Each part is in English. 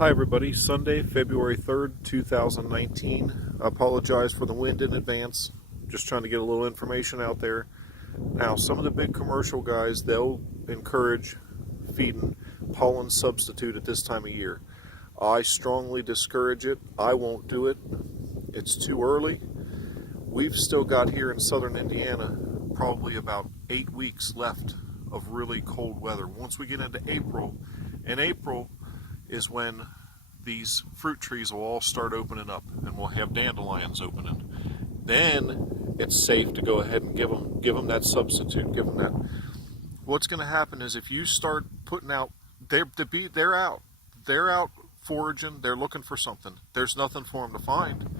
Hi everybody, Sunday, February 3rd, 2019. I apologize for the wind in advance. Just trying to get a little information out there. Now, some of the big commercial guys, they'll encourage feeding pollen substitute at this time of year. I strongly discourage it. I won't do it. It's too early. We've still got here in southern Indiana probably about 8 weeks left of really cold weather. Once we get into April, in April is when these fruit trees will all start opening up and we'll have dandelions opening. Then it's safe to go ahead and give them that substitute, give them that. What's going to happen is if you start putting out, they're out foraging, they're looking for something. There's nothing for them to find.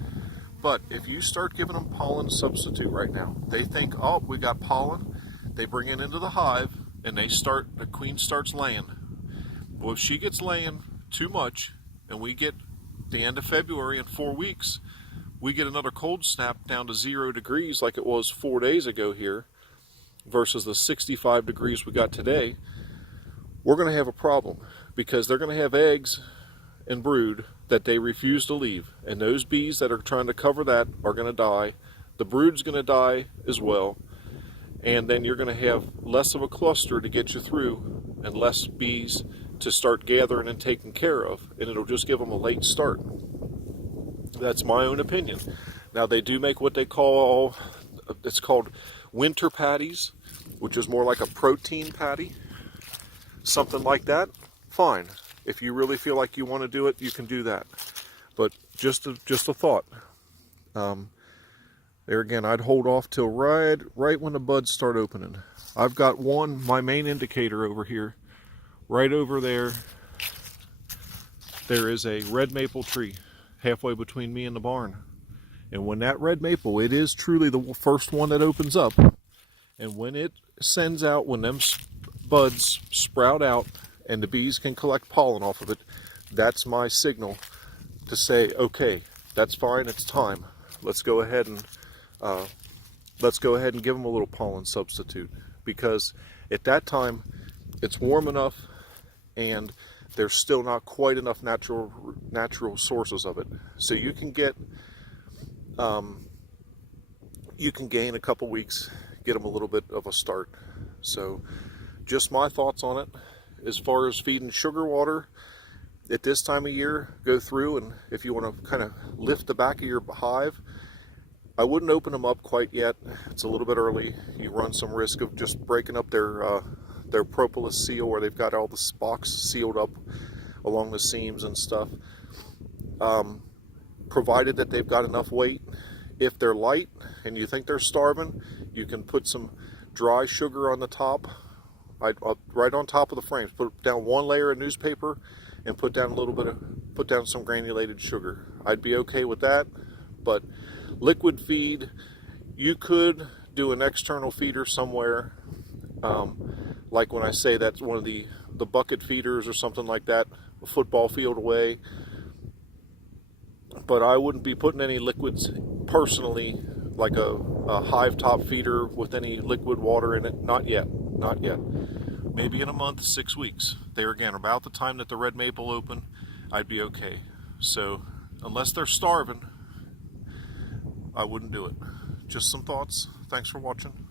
But if you start giving them pollen substitute right now, they think, oh, we got pollen. They bring it into the hive and the queen starts laying. Well, if she gets laying too much and we get the end of February in 4 weeks, we get another cold snap down to 0 degrees like it was 4 days ago here versus the 65 degrees we got today, we're going to have a problem because they're going to have eggs and brood that they refuse to leave, and those bees that are trying to cover that are going to die. The brood's going to die as well, and then you're going to have less of a cluster to get you through and less bees to start gathering and taking care of, and it'll just give them a late start. That's my own opinion. Now, they do make what they call, it's called winter patties, which is more like a protein patty, something like that. Fine. If you really feel like you want to do it, you can do that. But just a thought. There again, I'd hold off till right when the buds start opening. I've got my main indicator over here. Right over there, there is a red maple tree halfway between me and the barn. And when that red maple, it is truly the first one that opens up. And when it sends out, when them buds sprout out and the bees can collect pollen off of it, that's my signal to say, okay, that's fine, it's time. Let's go ahead and give them a little pollen substitute, because at that time it's warm enough and there's still not quite enough natural sources of it. So you can gain a couple weeks, get them a little bit of a start. So just my thoughts on it. As far as feeding sugar water at this time of year, go through, and if you want to kind of lift the back of your hive, I wouldn't open them up quite yet. It's a little bit early. You run some risk of just breaking up their propolis seal, where they've got all the box sealed up along the seams and stuff. Provided that they've got enough weight. If they're light and you think they're starving, you can put some dry sugar on the top, right on top of the frames. Put down one layer of newspaper and put down some granulated sugar. I'd be okay with that. But liquid feed, you could do an external feeder somewhere, like when I say that's one of the bucket feeders or something like that, a football field away. But I wouldn't be putting any liquids personally, like a hive top feeder with any liquid water in it. Not yet. Maybe in a month, 6 weeks. There again, about the time that the red maple open, I'd be okay. So unless they're starving, I wouldn't do it. Just some thoughts. Thanks for watching.